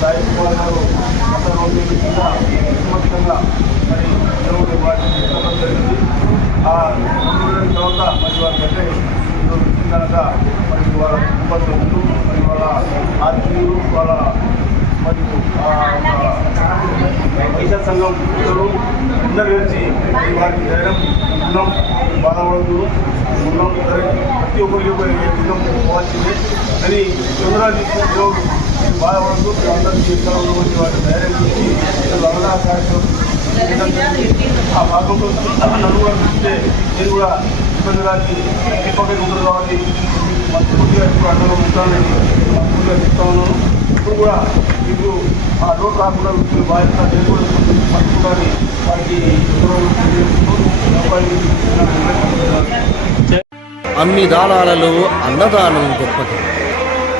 సాయి మరి దేవుడి వాటిని ఇవ్వడం జరిగింది ఆ రెండు తర్వాత మరి ఈరోజు మరి వాళ్ళ మరి వాళ్ళ ఆత్మీయులు వాళ్ళ మరియు వైద్య సంఘం ఇద్దరు అందరు కలిసి వారికి ధైర్యం ఉన్నాం బాధపడదు ఉన్నాం ప్రతి ఒక్కరికి ఒక యుద్ధం అని చంద్రాలు తీసుకున్న దేవుడు అందరూ బాధపడదు మీరు వాటి ధైర్యం చూసి మీరు కార్యక్రమం ఆ భాగంలో నన్ను కూడా చూస్తే నేను కూడా ఇబ్బంది ఎక్కువగా ఉంటుంది కాబట్టి మనస్ఫూర్తిగా ఇప్పుడు అండగా ఉంటానని మనస్ఫూర్తిగా చెప్తా ఉన్నాను. ఇప్పుడు కూడా మీకు ఆ రోడ్ రాకుండా వ్యక్తులు బాధ్యత నేను కూడా పట్టుకుంటాను వారికి అన్ని దానాలలో అన్నదానం గొప్పది.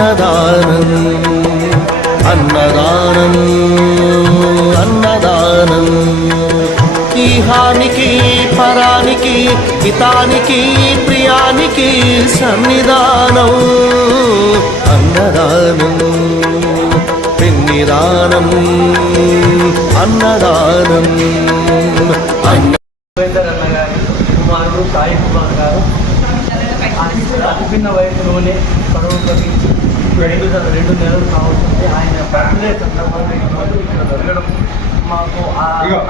అన్నదానం అన్నదానం అన్నదానం. ఈహానికి పరానికి హితానికి ప్రియానికి సన్నిధానం అన్నదానం పిన్నిదానం అన్నదానం. అన్న కుమారుడు సాయి కుమార్ చిన్న వయసులోనే కడువు తగ్గించి రెండు రెండు నెలలు కావస్తుంది ఆయన బర్త్డే సందర్భంగా ఇక్కడ జరగడం మాకు.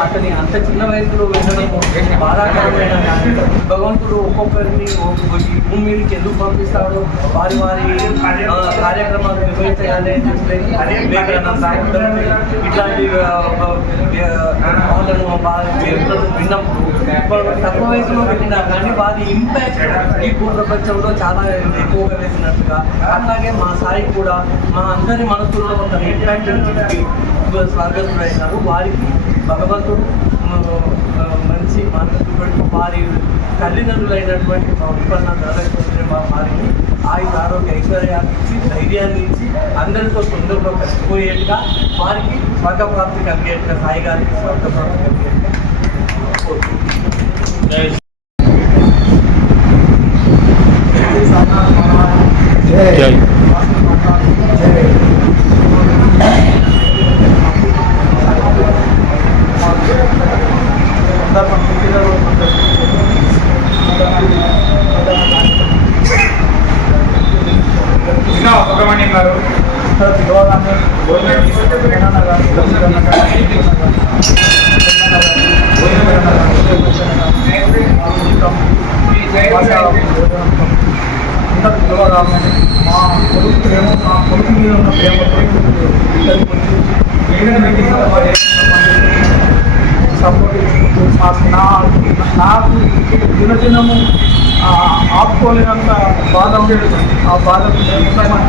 అతని అంత చిన్న వయసులో బాధాకరమైన భగవంతుడు ఒక్కొక్కరిని ఒక్కొక్క ఈ భూమి మీదకి ఎందుకు పంపిస్తాడు వారి వారి కార్యక్రమాలు నిర్వహించాలని ఇట్లాంటి వాళ్ళను విన్నప్పుడు తక్కువ వయసులో వెళ్ళినా కానీ వారి ఇంపాక్ట్ ఈ భూ ప్రపంచంలో చాలా ఎక్కువగా వేసినట్టుగా. అట్లాగే మా సాయి కూడా మా అందరి మనసులో ఒక ఇంపాక్ట్ స్వర్గస్థులైనారు వారికి భగవంతుడు మంచి మనసు వారి వారి తల్లిదండ్రులైనటువంటి మా ఉత్పన్న దాదాపు మా వారికి ఆయుధ ఆరోగ్య ఐశ్వర్యాన్ని ఇచ్చి ధైర్యాన్ని ఇచ్చి అందరితో తొందరగా కలిసిపోయేట్టుగా వారికి స్వర్గప్రాప్తి కలిగేట్టుగా సాయి గారికి స్వర్గప్రాప్తి కలిగేట్టుగా. జై. మీ జయ- అందరు పిలవరామని మా కొడుకు ప్రేమ మా కొడుకు మీద ఉన్న ప్రేమతో ఏదైనా సపోర్ట్ చేసుకుంటూ నాకు నా- నాకు ఆపుకోలేనంత బాధ ఉండేది. ఆ బాధ ఉన్నామని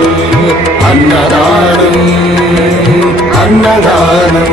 అన్నదానం అన్నదానం